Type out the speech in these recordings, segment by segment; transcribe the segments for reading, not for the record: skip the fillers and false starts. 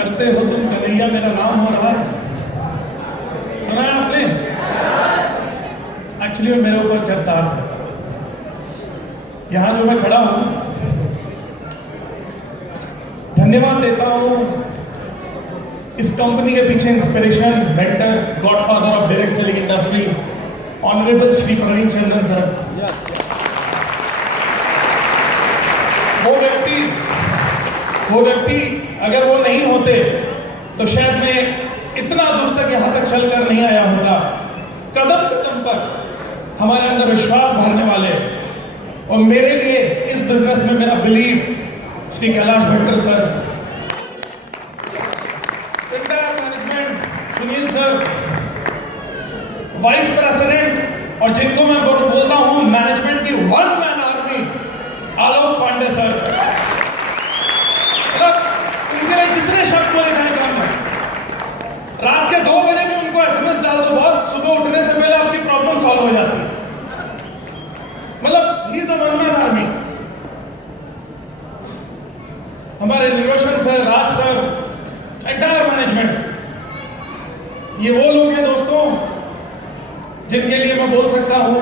करते हो तुम कन्हैया मेरा नाम हो रहा है। सुना है आपने? एक्चुअली मेरे ऊपर चढ़ता था। यहां जो मैं खड़ा हूं, धन्यवाद देता हूं इस कंपनी के पीछे inspiration, mentor, godfather of direct selling industry, honourable Shri Praveen Chandran sir. वो व्यक्ति अगर वो नहीं होते तो शायद मैं इतना दूर तक यहां तक चलकर नहीं आया होता। कदम कदम पर हमारे अंदर विश्वास भरने वाले और मेरे लिए इस बिजनेस में मेरा believe Shri Kailash Bhattar sir, entire management Sunil sir, vice president और जिनको मैं बोलता हूं मैनेजमेंट की वन मैन आर्मी, आलोक पांडे सर। इनके लिए जितने शब्द बोले जाए कम है। रात के 2 बजे भी उनको एसएमएस डाल दो बॉस, सुबह उठने से पहले आपकी प्रॉब्लम सॉल्व हो जाती है। मतलब he is a one man army. हमारे निरोशन सर, राज सर, एंटायर मैनेजमेंट, ये वो लोग हैं दोस्तों जिनके लिए मैं बोल सकता हूं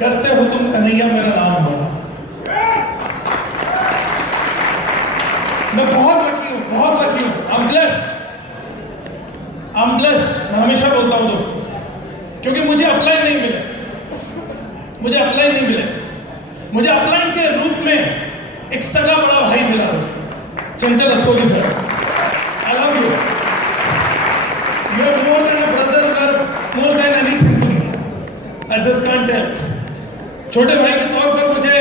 करते हो तुम कन्हैया मेरा नाम हो। मैं बहुत लकी हूं, बहुत लकी हूं। I am blessed. मैं हमेशा बोलता हूं दोस्तों, क्योंकि मुझे अपलाइन नहीं मिले। मुझे अपलाइन के रूप में एक सगा बड़ा भाई मिला दोस्तों, Chanchal Rastogi sir. I love you. You are more than a brother, more than anything to me. I just can't tell. छोटे भाई के तौर पर मुझे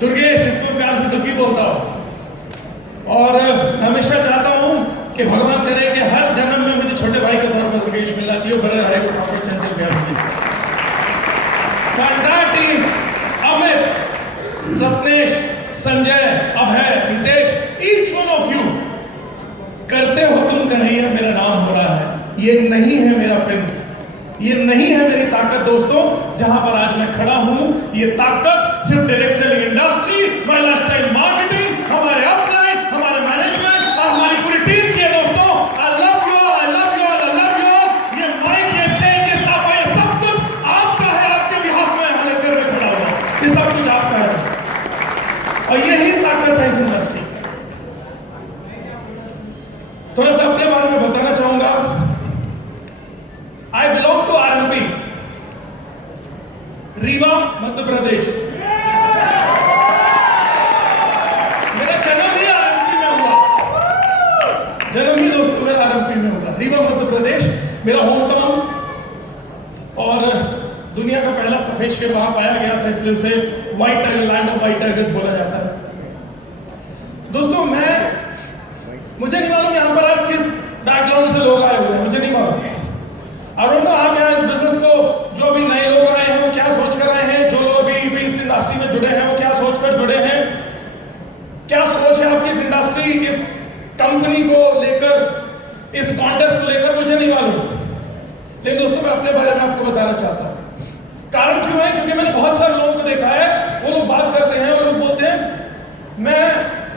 दुर्गेश, जिसको प्यार से दुखी बोलता हूं, और हमेशा चाहता हूं कि भगवान करे कि हर जन्म में मुझे छोटे भाई के तौर पर दुर्गेश मिलना चाहिए। बड़े भाई को डॉक्टर चंचल प्यार team, Amit, Ratnesh, Sanjay, Abhay, Nitesh, each one of you, करते हो तुम कन्हैया मेरा नाम हो रहा है। ये नहीं है मेरा पिन, ये नहीं है मेरी ताकत दोस्तों। जहां पर आज मैं खड़ा हूं, ये ताकत सिर्फ direct selling industry, my lifestyle marketing, हमारे अपलाइन, हमारे मैनेजमेंट और हमारी पूरी टीम की है दोस्तों। आई love you all, I love you all, I love you all. ये माइक, ये स्टेज, ये साफा, ये सब कुछ आपका है। आपके बिहाफ में यहां लेकर मैं खड़ा हुआ, ये सब कुछ आपका है और यही ताकत है इस इंडस्ट्री। थोड़ा सा अपने बारे में बताना चाहूंगा। I belong to RMP, Rewa, Madhya Pradesh. मेरा जन्म ही RMP में हुआ। जन्म ही दोस्तों मेरा RMP में हुआ, रीवा, मध्य प्रदेश मेरा होम टाउन। और दुनिया का पहला सफेद शेर वहां पाया गया था, इसलिए उसे white tiger, land of white tigers बोला जाता है। दोस्तों मुझे नहीं मालूम यहां पर आज किस बैकग्राउंड से लोग आए हुए हैं, मुझे नहीं मालूम। I don't know आप यहाँ इस बिजनेस को, जो भी नए लोग आए हैं वो क्या सोच कर आए हैं, जो लोग अभी इस इंडस्ट्री में जुड़े हैं वो क्या सोच कर जुड़े हैं, क्या सोच है आपकी इस इंडस्ट्री, इस कंपनी को लेकर, इस कॉन्टेस्ट को लेकर, मुझे नहीं मालूम। लेकिन दोस्तों मैं अपने बारे में आपको बताना चाहता हूँ। कारण क्यों है? क्योंकि मैंने बहुत सारे लोगों को देखा है, वो लोग बात करते हैं, वो लोग बोलते हैं मैं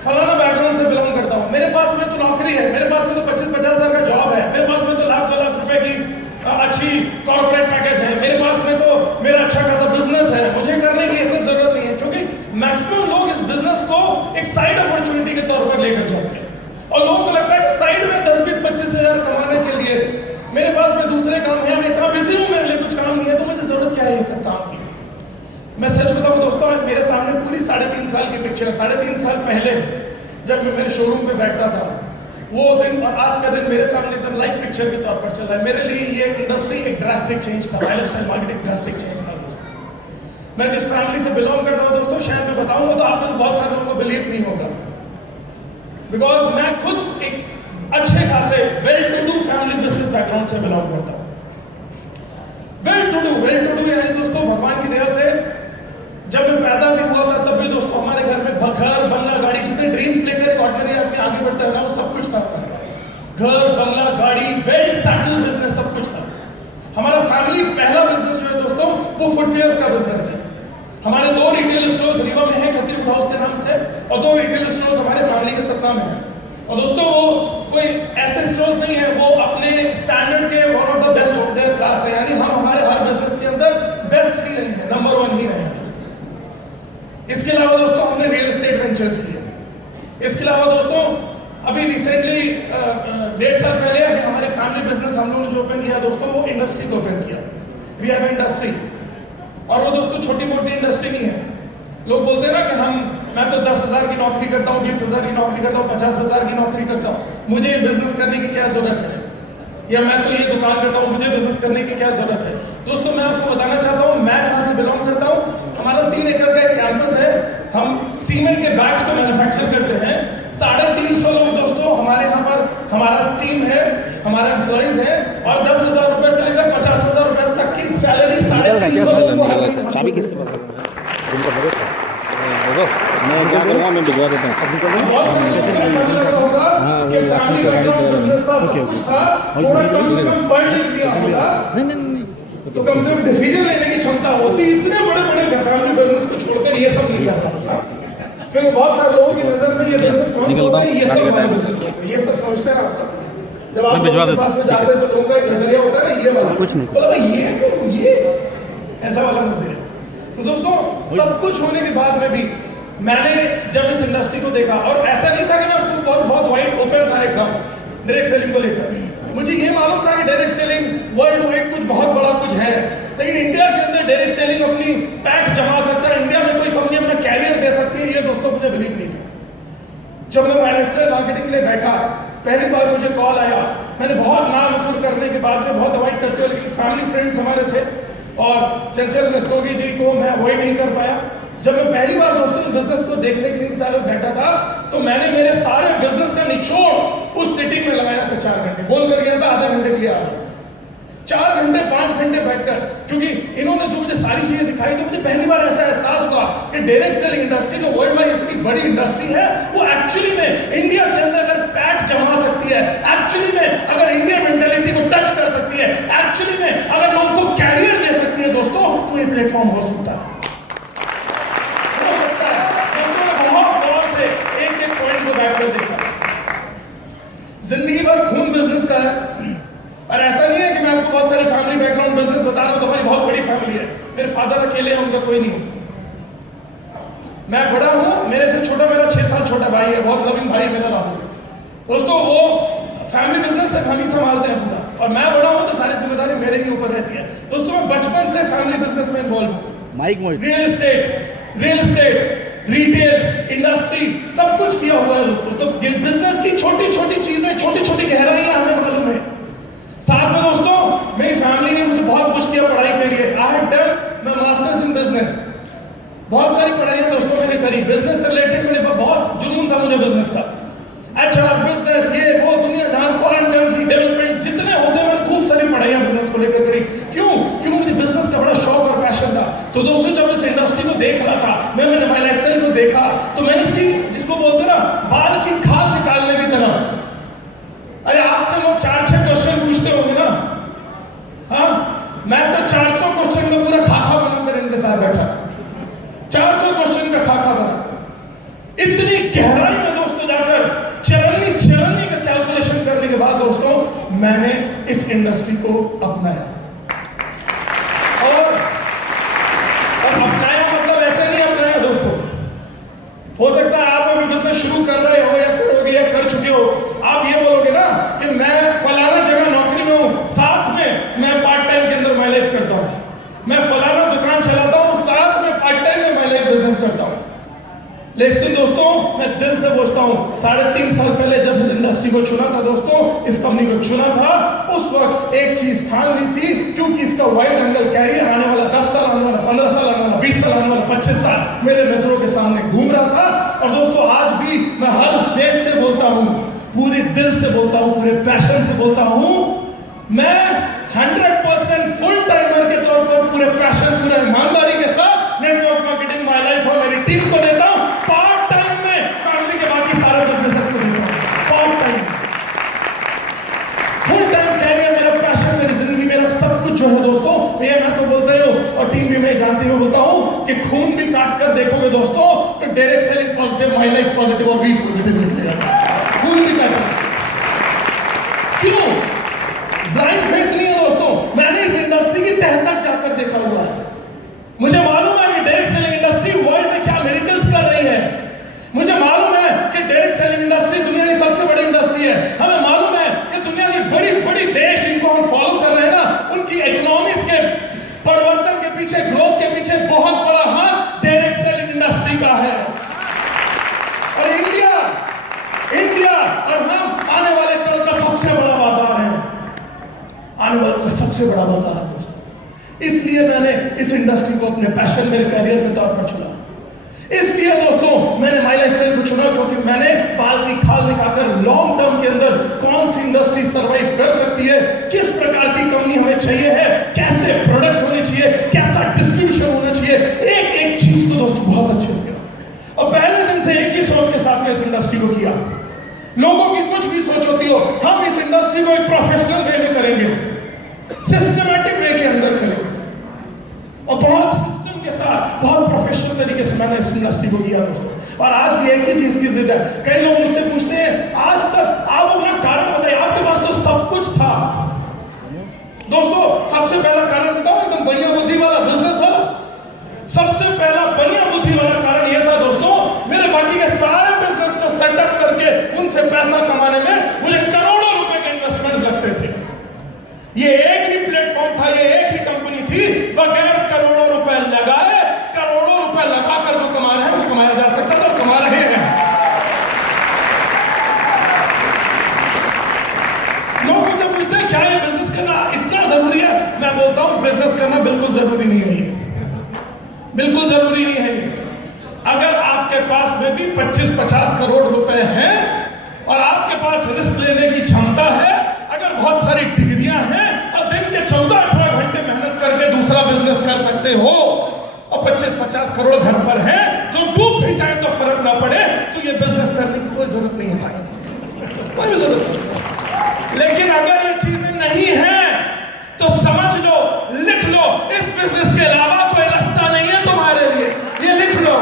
फलाना बैकग्राउंड से बिलोंग करता हूँ, मेरे पास में तो नौकरी है, मेरे पास में तो 25-50 हजार का जॉब है, मेरे पास में तो लाख-2 लाख रुपए की अच्छी कॉर्पोरेट पैकेज है, मेरे पास में तो मेरा अच्छा खासा बिजनेस है, मुझे करने की ये सब जरूरत नहीं है। क्योंकि मैक्सिमम लोग इस बिजनेस को एक साइड अपॉर्चुनिटी के तौर पर लेकर चलते हैं और लोगों को लगता है कि साइड में 10-20-25 हजार कमाने के लिए मेरे पास में दूसरे काम है, मैं इतना बिजी हूं, मेरे लिए कुछ काम नहीं है, तो मुझे जरूरत क्या है ये सब काम की। मैं सच बताऊं दोस्तों, आज मेरे सामने पूरी 3.5 साल की पिक्चर है। 3.5 साल पहले जब मैं मेरे शोरूम पे बैठता था, वो दिन और आज का दिन मेरे सामने एकदम लाइव पिक्चर के तौर पर चल रहा है। मेरे लिए ये इंडस्ट्री एक ड्रास्टिक चेंज था, लाइफस्टाइल मार्केटिंग ड्रास्टिक चेंज था। मैं जिस फैमिली से बिलोंग करता हूँ दोस्तों, शायद मैं बताऊंगा तो आप में बहुत सारे लोगों को बिलीव नहीं होगा, बिकॉज मैं खुद एक अच्छे खासे well to do family business background से बिलोंग करता हूँ। वेल टू डू यानी दोस्तों भगवान की दया से जब मैं पैदा भी हुआ था तब भी दोस्तों हमारे घर में घर, बंगला, गाड़ी, जितने ड्रीम्स लेकर एक ऑर्डिनरी आदमी आगे बढ़ता है ना, वो सब कुछ था। घर, बंगला, गाड़ी, वेल सेटल्ड बिजनेस, सब कुछ था। हमारा फैमिली पहला बिजनेस जो है दोस्तों वो फुटवियर्स का बिजनेस है। हमारे 2 रिटेल स्टोर्स रीवा में है, खतीब हाउस के नाम से, और 2 रिटेल स्टोर्स हमारे फैमिली के सतना में है। और दोस्तों वो कोई स्टैंडर्ड के one of the best of their class है, यानी हम हमारे हर बिजनेस के अंदर बेस्ट ही रहे हैं, नंबर 1 ही रहे हैं। इसके अलावा दोस्तों हमने रियल एस्टेट वेंचर्स किए। इसके अलावा दोस्तों अभी रिसेंटली 1.5 साल पहले अभी हमारे फैमिली बिजनेस हम लोगों ने जो ओपन किया दोस्तों, वो इंडस्ट्री को ओपन किया। वी हैव इंडस्ट्री, और वो दोस्तों छोटी मोटी इंडस्ट्री नहीं है। लोग बोलते हैं ना कि मैं तो 10,000 की नौकरी करता हूँ, 20,000 की नौकरी करता हूँ, 50,000 की नौकरी करता हूँ, मुझे ये बिजनेस करने की क्या जरूरत है, या मैं तो ये दुकान करता हूँ, मुझे बिजनेस करने की क्या जरूरत है। दोस्तों मैं आपको बताना चाहता हूँ मैं कहाँ से बिलोंग करता हूँ। हमारा 3 एकड़ का एक कैंपस है, हम सीमेंट के बैग्स को मैन्युफैक्चर करते हैं। 350 लोग दोस्तों हमारे यहाँ पर हमारा टीम है, हमारे एम्प्लॉइज है, और 10,000 रुपए से लेकर 50,000 रुपए तक की सैलरी 350 लोगों को। चाबी किसके पास है? मैं क्या करूँगा, मैं भिजवा देता हूँ। तो कम से कम डिसीजन लेने की क्षमता होती, इतने बड़े बड़े फैमिली बिजनेस को छोड़कर ये सब नहीं करता, क्योंकि बहुत सारे लोगों की नजर में ये बिजनेस कौन सा होता है, ये सब हमारा बिजनेस होता है, ये सब समझते हैं आप। जब आप लोगों के पास में जाते हैं तो लोगों का एक नजरिया होता है ना, ये वाला कुछ नहीं, बोला भाई ये ऐसा वाला नजरिया। तो दोस्तों सब कुछ होने के बाद में भी मैंने जब इस इंडस्ट्री को देखा, और ऐसा नहीं था कि मैं बहुत वाइड ओपन था एकदम डायरेक्ट सेलिंग को लेकर। मुझे ये मालूम था कि डायरेक्ट सेलिंग वर्ल्ड वाइड कुछ बहुत बड़ा कुछ है, लेकिन इंडिया के अंदर डायरेक्ट सेलिंग अपनी पैठ जमा सकता है, इंडिया में कोई कंपनी अपना कैरियर दे सकती है, ये दोस्तों मुझे बिलीव नहीं था। जब मैं माइलस्टोन मार्केटिंग के लिए बैठा, पहली बार मुझे कॉल आया, मैंने बहुत नाम उपुर करने के बाद में बहुत अवॉइड करते हुए, लेकिन फैमिली फ्रेंड्स हमारे थे और चंचल रस्तोगी जी को मैं अवॉइड नहीं कर पाया। जब मैं पहली बार दोस्तों बिजनेस को देखने के लिए सालों बैठा था, तो मैंने मेरे सारे बिजनेस का निचोड़ उस सिटिंग में लगाया था। 4 घंटे बोल कर गया था, आधा घंटे के लिए आ रहा। 4 घंटे 5 घंटे बैठकर, क्योंकि इन्होंने जो मुझे सारी चीजें दिखाई, तो मुझे पहली बार ऐसा एहसास हुआ कि डायरेक्ट सेलिंग इंडस्ट्री जो वर्ल्ड वाइड इतनी बड़ी इंडस्ट्री है, वो एक्चुअली में इंडिया के अंदर अगर पैठ जमा सकती है, एक्चुअली में अगर इंडियन मेंटालिटी को टच कर सकती है, एक्चुअली में अगर लोगों को कैरियर दे सकती है दोस्तों, तो ये प्लेटफॉर्म हो सकता है। जिंदगी भर खून बिजनेस का है, और ऐसा नहीं है कि मैं आपको बहुत सारे फैमिली बैकग्राउंड बिजनेस बता रहा हूं, तो हमारी बहुत बड़ी फैमिली है। मेरे फादर अकेले हैं, उनका कोई नहीं। मैं बड़ा हूं, मेरे से छोटा मेरा 6 साल छोटा भाई है, बहुत लविंग भाई मेरा राहुल। दोस्तों वो फैमिली बिजनेस से हम ही संभालते हैं पूरा, और मैं बड़ा हूं तो सारी जिम्मेदारी मेरे ही ऊपर रहती है। दोस्तों मैं बचपन से फैमिली बिजनेस में इन्वॉल्व हूं। रियल एस्टेट, रिटेल्स, इंडस्ट्री, सब कुछ किया हुआ है दोस्तों। तो बिजनेस की छोटी छोटी चीजें, छोटी छोटी गहराइयां हमें मालूम है। साथ में दोस्तों मेरी फैमिली ने मुझे बहुत कुछ किया पढ़ाई के लिए। I have done my masters in business. बहुत सारी पढ़ाइयां दोस्तों मैंने करी बिजनेस से रिलेटेड। मेरे बहुत जुनून था मुझे बिजनेस का। अच्छा बिजनेस, ये वो दुनिया जहान, फॉरेन करेंसी डेवलपमेंट, जितने होते हैं मैंने खूब सारी पढ़ाइयां बिजनेस को लेकर करी। क्यों? क्योंकि मुझे बिजनेस का बड़ा शौक और पैशन था। तो दोस्तों जब इस इंडस्ट्री को देख रहा था, मैंने माय लाइफस्टाइल को देखा, तो मैंने इसकी, जिसको बोलते ना बाल की खाल निकालने की तरह। अरे आपसे लोग 4-6 क्वेश्चन पूछते होंगे ना, हाँ मैं तो 400 क्वेश्चन का पूरा खाका बनाकर इनके साथ बैठा था। 400 क्वेश्चन का खाका बना, इतनी गहराई में दोस्तों जाकर चरनी का कैलकुलेशन करने के बाद दोस्तों मैंने इस इंडस्ट्री को अपनाया। और अपनाया मतलब ऐसे नहीं अपनाया दोस्तों। हो सकता है आप अभी बिजनेस शुरू कर रहे हो या करोगे या कर चुके हो, आप ये बोलोगे ना कि मैं फलाना जगह नौकरी में हूं, साथ में मैं पार्ट टाइम के अंदर माय लाइफ करता हूं, मैं फलाना दुकान चलाता हूं, साथ में पार्ट टाइम में माय लाइफ बिजनेस करता हूं। लेकिन दोस्तों मैं दिल से पूछता हूं, 3.5 साल पहले जब इस इंडस्ट्री को चुना था दोस्तों, इस कंपनी को चुना था, उस वक्त एक चीज ठान ली थी, क्योंकि इसका वाइड एंगल कैरियर आने वाला 10 साल आने वाला, 15 साल आने वाला, 20 साल आने वाला, 25 साल मेरे नजरों के सामने घूम रहा था। और दोस्तों आज भी मैं हर स्टेज से बोलता हूं, पूरे दिल से बोलता हूं, पूरे पैशन से बोलता हूं, मैं 100% फुल टाइमर के तौर पर पूरे पैशन, पूरे ईमानदारी के साथ नेटवर्क मार्केटिंग माय लाइफ और मेरी टीम को देता हूं। पार्ट टाइम में फैमिली के बाकी सारे बिजनेसेस को देता हूं। Part time, full time career मेरा पैशन, मेरी जिंदगी, मेरा सब कुछ जो है दोस्तों, ये मैं तो बोलता हूं, और टीम भी मैं जानती हुए बोलता हूं कि खून भी काट कर देखोगे दोस्तों तो direct selling positive, my life positive और वी पॉजिटिव निकलेगा। खून भी काट। क्यों? ब्लाइंड फेथ नहीं है दोस्तों, मैंने इस इंडस्ट्री की तह तक जाकर देखा हुआ है। मुझे मालूम है कि डायरेक्ट सेलिंग इंडस्ट्री वर्ल्ड में क्या मिरेकल्स कर रही है। मुझे मालूम है कि डायरेक्ट सेलिंग इंडस्ट्री दुनिया की सबसे बड़ी इंडस्ट्री है। हमें मालूम है कि दुनिया की बड़ी बड़ी देश जिनको हम फॉलो कर रहे हैं ना, उनकी इकोनॉमिक्स के परिवर्तन के पीछे, ग्रोथ के पीछे बहुत बड़ा हाथ डायरेक्ट सेलिंग इंडस्ट्री का है। और इंडिया और हम आने वाले कल का सबसे बड़ा बाजार है, आने वाले का सबसे बड़ा बाजार है दोस्तों। इसलिए मैंने इस इंडस्ट्री को अपने पैशन, मेरे करियर के तौर पर चुना। इसलिए दोस्तों मैंने माई लाइफस्टाइल को चुना क्योंकि मैंने बाल की खाल निकालकर लॉन्ग टर्म के अंदर कौन सी इंडस्ट्री सरवाइव कर सकती है, किस प्रकार की कंपनी हमें चाहिए है, कैसे प्रोडक्ट्स होने चाहिए, कैसा डिस्ट्रीब्यूशन होना चाहिए, एक एक चीज को दोस्तों बहुत अच्छे से किया। और पहले दिन से एक ही सोच के साथ में इस इंडस्ट्री को किया। लोगों की कुछ भी सोच होती हो, हम इस इंडस्ट्री को एक प्रोफेशनल वे में करेंगे, सिस्टमैटिक वे के अंदर करेंगे और बहुत सिस्टम के साथ, बहुत प्रोफेशनल तरीके से मैंने इस इंडस्ट्री को किया दोस्तों। और आज भी एक ही चीज की जिद है। कई लोग मुझसे पूछते हैं आज तक आप अपना कारण बताइए, आपके पास तो सब कुछ था। दोस्तों सबसे पहला कारण बताओ, एकदम बढ़िया बुद्धि वाला, बिजनेस वाला। सबसे पहला बढ़िया बुद्धि वाला कारण यह था दोस्तों, मेरे बाकी के सारे बिजनेस को सेटअप करके उनसे पैसा कमाने में मुझे करोड़ों रुपए के इन्वेस्टमेंट लगते थे। ये एक ही प्लेटफॉर्म था, ये एक ही कंपनी थी, बगैर करोड़ों रुपए लगाए, करोड़ों रुपए लगाकर जो कमा रहे हैं वो कमाया जा सकता था, कमा रहे हैं। लोग मुझसे पूछते हैं क्या ये बिजनेस करना इतना जरूरी है? मैं बोलता हूं बिजनेस करना बिल्कुल जरूरी नहीं है, बिल्कुल जरूरी नहीं है। अगर आपके पास में भी 25-50 करोड़ रुपए हैं और आपके पास रिस्क लेने की क्षमता है, अगर बहुत सारी डिग्रियां हैं और दिन के 14-18 घंटे मेहनत करके दूसरा बिजनेस कर सकते हो और 25-50 करोड़ घर पर है, जो डूब भी जाए तो फर्क ना पड़े, तो ये बिजनेस करने की कोई जरूरत नहीं है भाई, कोई भी जरूरत नहीं। लेकिन अगर ये चीजें नहीं है तो समझ लो, लिख लो, इस बिजनेस के अलावा कोई रास्ता नहीं है तुम्हारे लिए, ये लिख लो।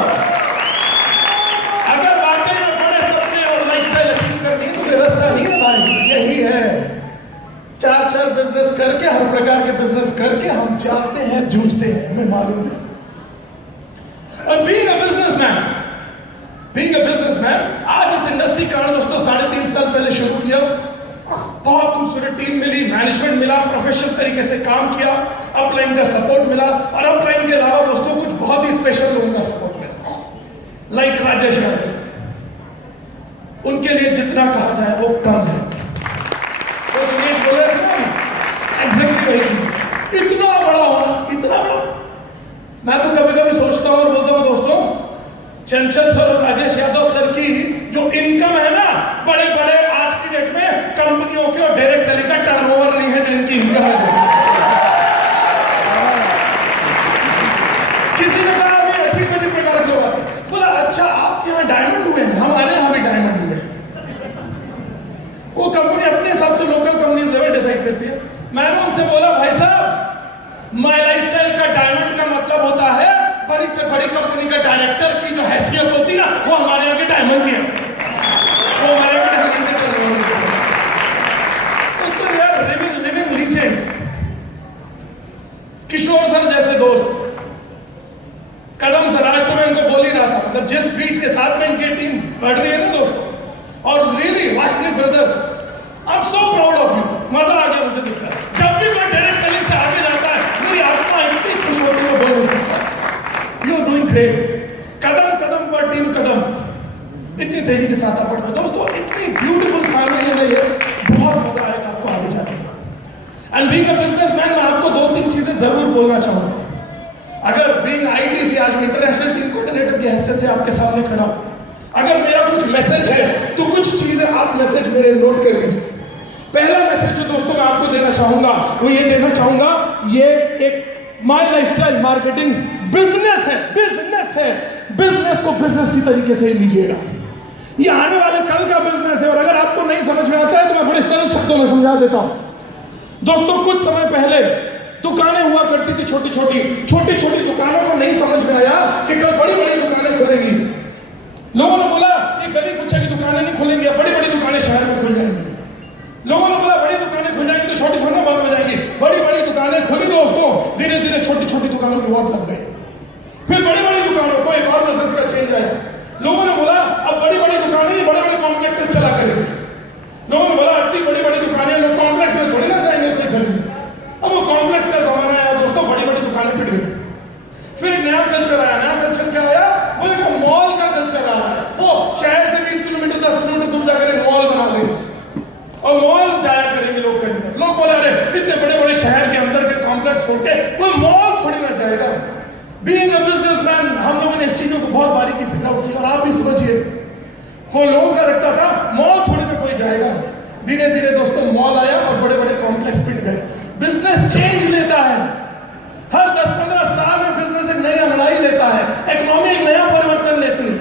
अगर वाकई में बड़े सपने और लाइफस्टाइल अचीव करनी है तो कोई रास्ता नहीं है भाई, यही है। 4 बिजनेस करके, हर प्रकार के बिजनेस करके हम जाते हैं, जूझते हैं, हमें मालूम है। और बीइंग अ बिजनेसमैन आज इस इंडस्ट्री का दोस्तों 3.5 साल पहले शुरू किया। बहुत खूबसूरत टीम मिली, मैनेजमेंट मिला, प्रोफेशनल तरीके से काम किया, अपलाइन का सपोर्ट मिला और अपलाइन के अलावा दोस्तों कुछ बहुत ही स्पेशल लोगों का सपोर्ट मिला, लाइक राजेश यादव। उनके लिए जितना कहा जाए वो कम है। तो दिनेश बोले थे ना, एग्जैक्टली इतना बड़ा होना, इतना बड़ा। मैं तो कभी कभी सोचता हूं और बोलता हूं दोस्तों, चंचल सर और राजेश यादव सर की जो इनकम है ना, बड़े बड़े आज की डेट में कंपनियों के और डायरेक्ट सेलिंग का टर्नओवर नहीं है जो इनकी इनकम है। किसी ने कहा अभी अजीब प्रकार के लोग आते, बोला अच्छा आपके यहाँ डायमंड हुए हैं, हमारे यहाँ भी डायमंड हुए हैं। वो कंपनी अपने हिसाब से लोकल कंपनीज लेवल डिसाइड करती है। मैंने उनसे बोला भाई साहब, माई लाइफस्टाइल का डायमंड का मतलब होता है बड़ी से बड़ी कंपनी का डायरेक्टर की जो हैसियत होती है ना, वो हमारे यहाँ के डायमंड की हैसियत, वो हमारे यहाँ के डायमंड की लिविंग लीजेंड्स। किशोर सर जैसे दोस्त, कदम सर, आज तो मैं इनको बोल ही रहा था, मतलब जिस स्पीड के साथ में इनकी टीम बढ़ रही है ना दोस्तों, और रियली वास्तविक brothers, I am so proud of you. मजा आ गया मुझे देखकर। जब भी कोई डायरेक्ट सेलिंग से आगे जाता है मेरी आत्मा इतनी खुश होती है, बोल नहीं सकता। You are doing great. कदम कदम पर टीम कदम, इतनी तेजी के साथ आप बढ़ते दोस्तों, इतनी ब्यूटीफुल फैमिली है ये, बहुत मजा आएगा आपको आगे जाके। एंड बीइंग अ बिजनेसमैन, मैं आपको 2-3 चीजें जरूर बोलना चाहूंगा। अगर बीइंग आईटीसी आज इंटरनेशनल टीम कोऑर्डिनेटर की हैसियत से आपके सामने खड़ा, अगर मेरा कुछ मैसेज है तो कुछ चीजें आप मैसेज मेरे नोट कर लीजिए। पहला मैसेज जो दोस्तों मैं आपको देना चाहूंगा वो ये देना चाहूंगा, ये एक माई लाइफस्टाइल मार्केटिंग बिजनेस है, बिजनेस को बिजनेस की तरीके से ही लीजिएगा। ये आने वाले कल का बिजनेस है और अगर आपको नहीं समझ में आता है तो मैं बड़े सरल शब्दों में समझा देता हूं। दोस्तों कुछ समय पहले दुकानें हुआ करती थी, छोटी छोटी दुकानों को नहीं समझ में आया कि कल बड़ी बड़ी दुकानें खुलेंगी। लोगों ने बोला ये गली कुछ की दुकानें नहीं खुलेंगी, बड़ी बड़ी दुकानें शहर में खुल जाएंगी। लोगों ने बोला बड़ी दुकानें खुल जाएंगी तो छोटी थोड़ी ना की वोट लग गई। फिर बड़ी बड़ी दुकानों को एक और बिजनेस का चेंज आया। लोगों ने बोला अब बड़ी बड़ी दुकानें नहीं, बड़े बड़े कॉम्प्लेक्सेस चला करेंगे। लोगों ने बोला इतनी बड़ी बड़ी दुकानें, लोग कॉम्प्लेक्स में थोड़ी ना जाएंगे कोई खरीदने। अब वो कॉम्प्लेक्स का जमाना आया दोस्तों, बड़ी बड़ी दुकानें पिट गई। फिर नया कल्चर आया। नया कल्चर क्या आया? बोले वो मॉल का कल्चर आ रहा है। तो शहर से 20 किलोमीटर 10 किलोमीटर दूर जाकर एक मॉल बना लेंगे और मॉल जाया करेंगे लोग खरीदने। लोग बोले अरे इतने बड़े बड़े शहर के अंदर के कॉम्प्लेक्स छोड़ के कोई मॉल थोड़ी ना जाएगा। बीइंग अ बिजनेसमैन हम लोगों ने इस चीजों को बहुत बारीकी से नोट किया। और आप भी समझिए, वो लोगों का लगता था मॉल थोड़ी ना कोई जाएगा। धीरे धीरे दोस्तों मॉल आया और बड़े बड़े कॉम्प्लेक्स पिट गए। बिजनेस चेंज लेता है। हर 10-15 साल में बिजनेस एक नई लड़ाई लेता है, इकोनॉमी एक नया परिवर्तन लेती है।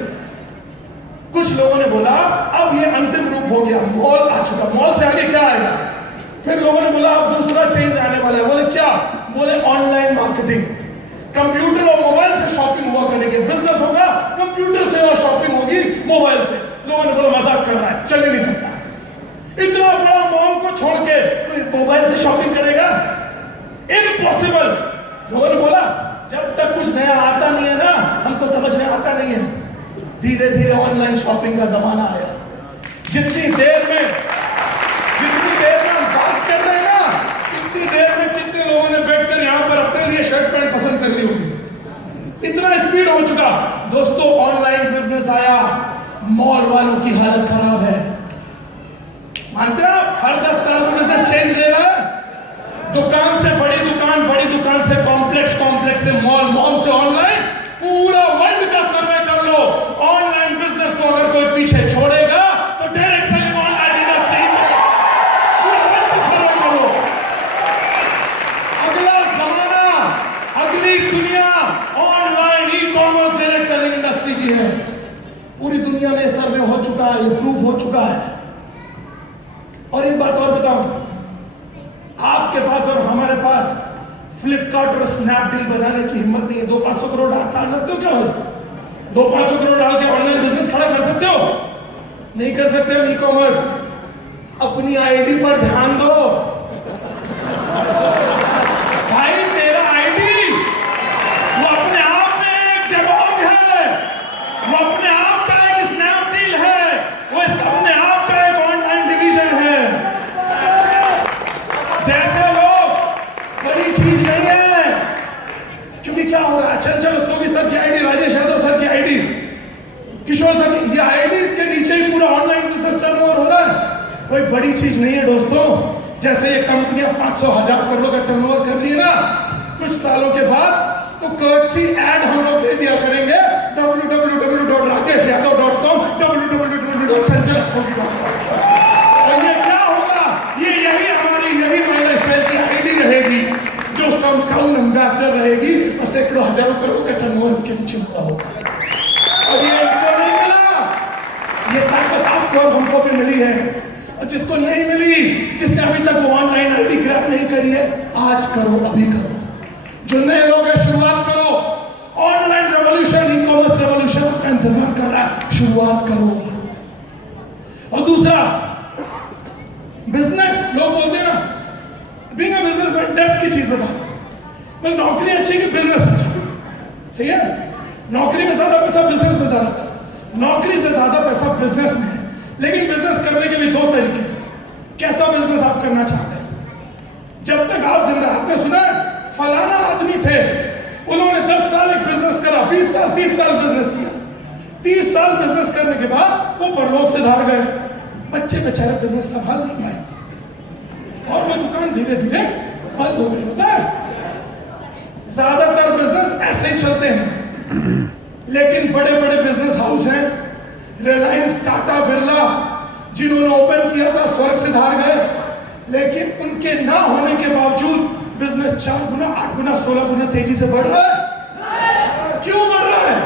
कुछ लोगों ने बोला अब ये अंतिम रूप हो गया, मॉल आ चुका, मॉल से आगे क्या आएगा? फिर लोगों ने बोला अब दूसरा चेंज आने वाला है। बोले क्या? बोले ऑनलाइन मार्केटिंग। कंप्यूटर और मोबाइल से शॉपिंग हुआ करेंगे, बिजनेस होगा कंप्यूटर से और शॉपिंग होगी मोबाइल से। लोगों ने बोला मजाक कर रहा है, चल ही नहीं सकता। इतना बड़ा मॉल को छोड़ के कोई मोबाइल से शॉपिंग करेगा? इम्पॉसिबल। लोगों ने बोला जब तक कुछ नया आता नहीं है ना, हमको समझ में आता नहीं है। धीरे धीरे ऑनलाइन शॉपिंग का जमाना आया। जितनी देर में हम बात कर रहे हैं ना, इतनी देर में कितने लोगों ने बैठकर यहां पर अपने लिए शर्ट पैंट पसंद कर ली होगी। इतना स्पीड हो चुका दोस्तों। ऑनलाइन बिजनेस आया, मॉल वालों की हालत खराब है। मानते हैं आप? हर 10 साल में बिजनेस चेंज ले रहा है। दुकान से बड़ी दुकान, बड़ी दुकान से कॉम्प्लेक्स, कॉम्प्लेक्स से मॉल, मॉल से ऑनलाइन। पूरा वर्ल्ड का सर्वे कर लो, ऑनलाइन बिजनेस को अगर कोई पीछे छोड़ेगा तो डायरेक्ट सेलिंग ऑनलाइन इंडस्ट्री पूरा वर्ल्ड सर्वे करो। अगला जमाना, अगली दुनिया online e commerce direct selling industry की है। पूरी दुनिया में सर्वे हो चुका है, ये प्रूफ हो चुका है। और एक बात और बताऊं, आपके पास और हमारे पास फ्लिपकार्ट और स्नैपडील बनाने की हिम्मत नहीं है। 200-500 करोड़ डाल सकते हो क्या भाई? 200-500 करोड़ डाल के ऑनलाइन बिजनेस खड़ा कर सकते हो? नहीं कर सकते हो। ई कॉमर्स अपनी आईडी पर ध्यान दो भाई। तेरा आईडी वो अपने आप में एक जगह है, वो अपने आप का एक स्नैपडील है, वो अपने आप का एक ऑनलाइन डिवीजन है। जैसे लोग बड़ी चीज नहीं है, क्योंकि क्या हो रहा है? चंचल स्तोगी सर की आईडी, राजेश यादव सर की आईडी, किशोर सर की, ये आईडी के नीचे ही पूरा ऑनलाइन बिजनेस टर्नओवर हो रहा है। कोई बड़ी चीज नहीं है दोस्तों। जैसे ये कंपनियां 500-1000 करोड़ का टर्नओवर कर रही है ना, कुछ सालों के बाद तो कर्टसी एड हम लोग दे दिया करेंगे www.rajeshYadav.com, www.chanchalstogi.com। और ये क्या होगा? यही हमारी महिला स्टाइल की आईडी रहेगी, जो उसका क्राउन एम्बेसडर रहेगी और सैकड़ों हजारों करोड़ का टर्नओवर इसके नीचे हुआ होगा। और ये इसको नहीं मिला, ये ताकत आपको और हमको भी मिली है। और जिसको नहीं मिली, जिसने अभी तक वो ऑनलाइन आईडी ग्रैब नहीं करी है, आज करो, अभी करो। जो नए लोग हैं शुरुआत करो। Online revolution, e commerce revolution का इंतजार कर रहा है, शुरुआत करो। और दूसरा, बिजनेस, लोग बोलते हैं ना बीइंग अ बिजनेसमैन डेप्थ की चीज बता। मैं नौकरी अच्छी कि बिजनेस अच्छा? सही है। नौकरी में ज्यादा पैसा, बिजनेस में ज्यादा पैसा। नौकरी से ज्यादा पैसा बिजनेस में है। लेकिन बिजनेस करने के भी 2 तरीके। कैसा बिजनेस आप करना चाहते हैं? जब तक आप जिंदा, आपने सुना है फलाना आदमी थे, उन्होंने 10 साल एक बिजनेस करा, 20 साल 30 साल बिजनेस किया। 30 साल बिजनेस करने के बाद वो परलोक से धार गए। बच्चे बेचारे बिजनेस संभाल नहीं पाए और वो दुकान धीरे धीरे बंद हो गई। होता है, ज्यादातर बिजनेस ऐसे ही चलते हैं। लेकिन बड़े बड़े बिजनेस हाउस हैं, रिलायंस, टाटा, बिरला, जिन्होंने ओपन किया था स्वर्ग से धार गए। लेकिन उनके ना होने के बावजूद बिजनेस 4 गुना, 8 गुना, 16 गुना तेजी से बढ़ रहा है। क्यों बढ़ रहा है?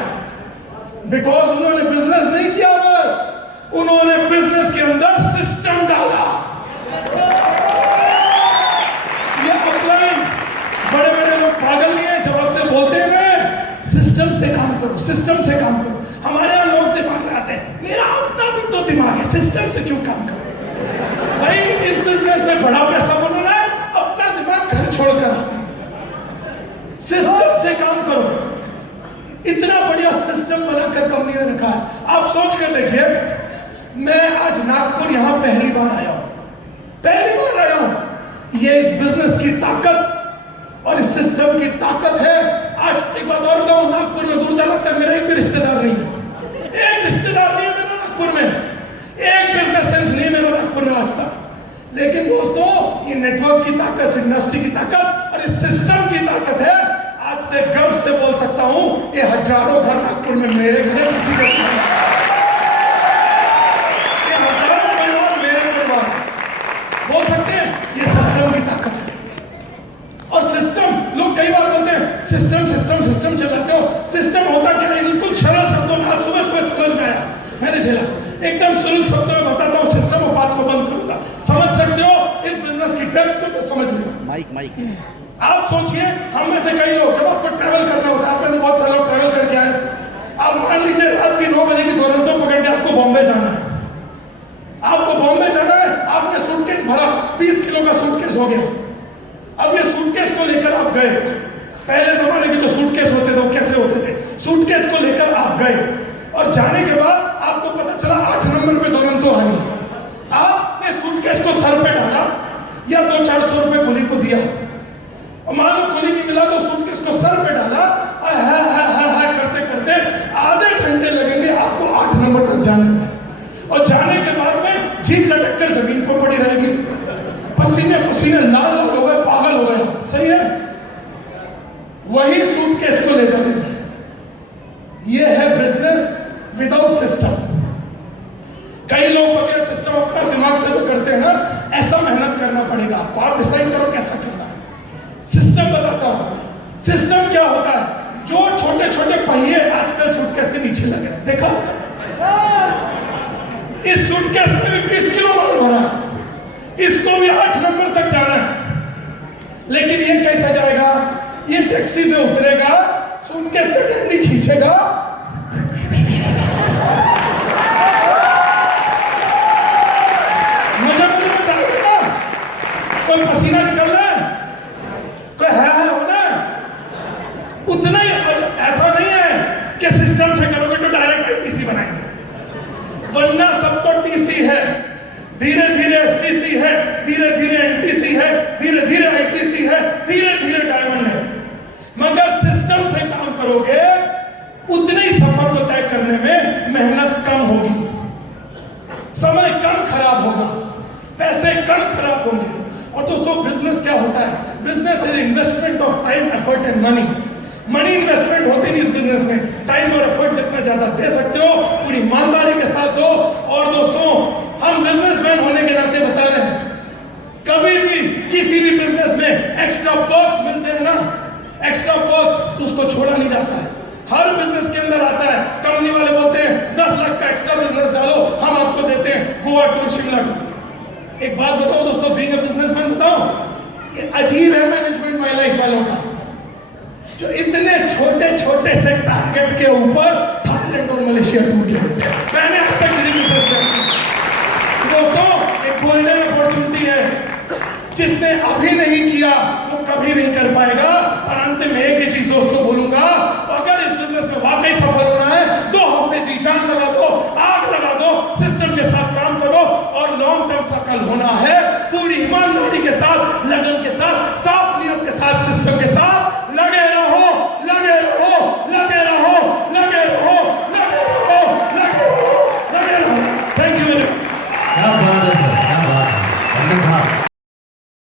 बिकॉज उन्होंने बिजनेस नहीं किया, बस उन्होंने बिजनेस के अंदर सिस्टम डाला। ये अपलाइन बड़े बड़े लोग पागल नहीं है, जब आपसे बोलते हैं सिस्टम से काम करो, सिस्टम से काम करो। हमारे यहाँ लोग दिमाग लगाते हैं, मेरा अपना भी तो दिमाग है, सिस्टम से क्यों काम करो? भाई इस बिजनेस में बड़ा पैसा बनाना है, अपना दिमाग घर छोड़कर सिस्टम से काम करो। इतना बढ़िया सिस्टम बनाकर कंपनी ने रखा है। आप सोच कर देखिए, मैं आज नागपुर यहां पहली बार आया हूं। ये इस बिजनेस की ताकत और इस सिस्टम की ताकत है। आज एक बात और बताऊं, नागपुर में दूर दराज तक मेरा एक भी रिश्तेदार नहीं है, एक रिश्तेदार नहीं है मेरा नागपुर में, एक बिजनेस सेंस नहीं है मेरा नागपुर में आज तक। लेकिन दोस्तों, ये नेटवर्क की ताकत, इंडस्ट्री की ताकत और इस सिस्टम की ताकत है। आज से गर्व से बोल सकता हूं, ये हजारों घर नागपुर में मेरे घर, किसी के हजारों परिवार मेरे परिवार, बोल सकते हैं ये सिस्टम की ताकत है। और सिस्टम, लोग कई बार बोलते हैं सिस्टम सिस्टम सिस्टम चलाते हो, सिस्टम होता क्या है? बिल्कुल सरल शब्दों में आज सुबह सुबह समझ में आया, मैंने झेला। एकदम सरल शब्दों में बताता हूं, सिस्टम और बात को बंद करूंगा। समझ सकते हो इस बिजनेस की डेप्थ को, तो समझ लो। माइक आप सोचिए, हम में से कई लोग, जब आपको ट्रैवल करना होता है, आप में से बहुत सारे लोग ट्रैवल करके आए, आप मान लीजिए रात की 9 बजे की दुरंतो पकड़ के आपको बॉम्बे जाना है। आपको बॉम्बे जाना है, आपने सूटकेस भरा, 20 किलो का सूटकेस हो गया। अब ये सूटकेस को लेकर आप गए, पहले जमाने के जो सूटकेस होते थे वो कैसे होते थे, सूटकेस को लेकर आप गए और जाने के बाद आपको पता चला 8 नंबर पे दुरंतो आई। आपने सूटकेस को सर पे डाला या 200-400 रुपए कुली को दिया, और मान लो कुली नहीं मिला तो सूटकेस को सर पे डाला, करते करते आधे घंटे लगेंगे आपको 8 नंबर तक जाने में। और जाने के बाद में जीभ लटक कर जमीन पर पड़ी रहेगी, पसीने पसीने लाल लाल हो गए, पागल हो गए। सही है? वही सूटकेस को ले जाने में। ये है बिजनेस विदाउट सिस्टम। कई लोग बगैर सिस्टम अपना दिमाग से जो करते हैं ना, ऐसा मेहनत करना पड़ेगा आपको। आप डिसाइड करो कैसा करना है। सिस्टम बताता हूं, सिस्टम क्या होता है? जो छोटे छोटे पहिए आजकल सूटकेस के नीचे लगे, देखा? इस सूटकेस में भी 20 किलो माल भरा है, इसको भी 8 नंबर तक जाना है। लेकिन ये कैसे जाएगा? ये टैक्सी से उतरेगा, सूटकेस का डंडी खींचेगा, मुझे चाहिए, कोई पसीना निकल रहा है, कोई है होना, उतना ही। ऐसा नहीं है कि सिस्टम से करोगे तो डायरेक्ट आईटीसी बनाएंगे, वरना सबको टीसी है, धीरे धीरे एसटीसी है, धीरे धीरे एनटीसी है, धीरे धीरे आईटीसी है, धीरे धीरे डायमंड है। मगर सिस्टम से काम करोगे, उतने ही सफर को तय करने में मेहनत कम होगी, समय कम खराब होगा, पैसे कम खराब होंगे। और दोस्तों, बिजनेस क्या होता है? Business is investment of time, effort and money. Money investment होती नहीं इस बिजनेस में। टाइम और एफर्ट जितना ज्यादा दे सकते हो, पूरी ईमानदारी के साथ दो। और दोस्तों, हम बिजनेसमैन होने के नाते बता रहे हैं, कभी भी किसी भी बिजनेस में एक्स्ट्रा वर्क्स मिलते हैं ना, एक्स्ट्रा वर्क, तो उसको छोड़ा नहीं जाता है। हर बिजनेस के अंदर आता है। कंपनी वाले बोलते हैं 10 लाख का एक्स्ट्रा बिजनेस डालो, हम आपको देते हैं गोवा टूर, शिमला टूर। एक बात बताओ दोस्तों, बीइंग अ बिजनेसमैन बताओ, ये अजीब है मैनेजमेंट माय लाइफ वालों का, जो इतने छोटे छोटे से टारगेट के ऊपर थाईलैंड और मलेशिया टूर किया। मैंने आज तक नहीं दोस्तों, एक गोल्डन अपॉर्चुनिटी है, जिसने अभी नहीं किया वो कभी नहीं कर पाएगा। और अंत में एक ही चीज दोस्तों बोलूंगा, अगर इस बिजनेस में वाकई सफल होना है, 2 हफ्ते जी जान लगा दो, आग लगा दो, सिस्टम के साथ काम करो, और लॉन्ग टर्म सफल होना है, पूरी ईमानदारी के साथ, लगन के साथ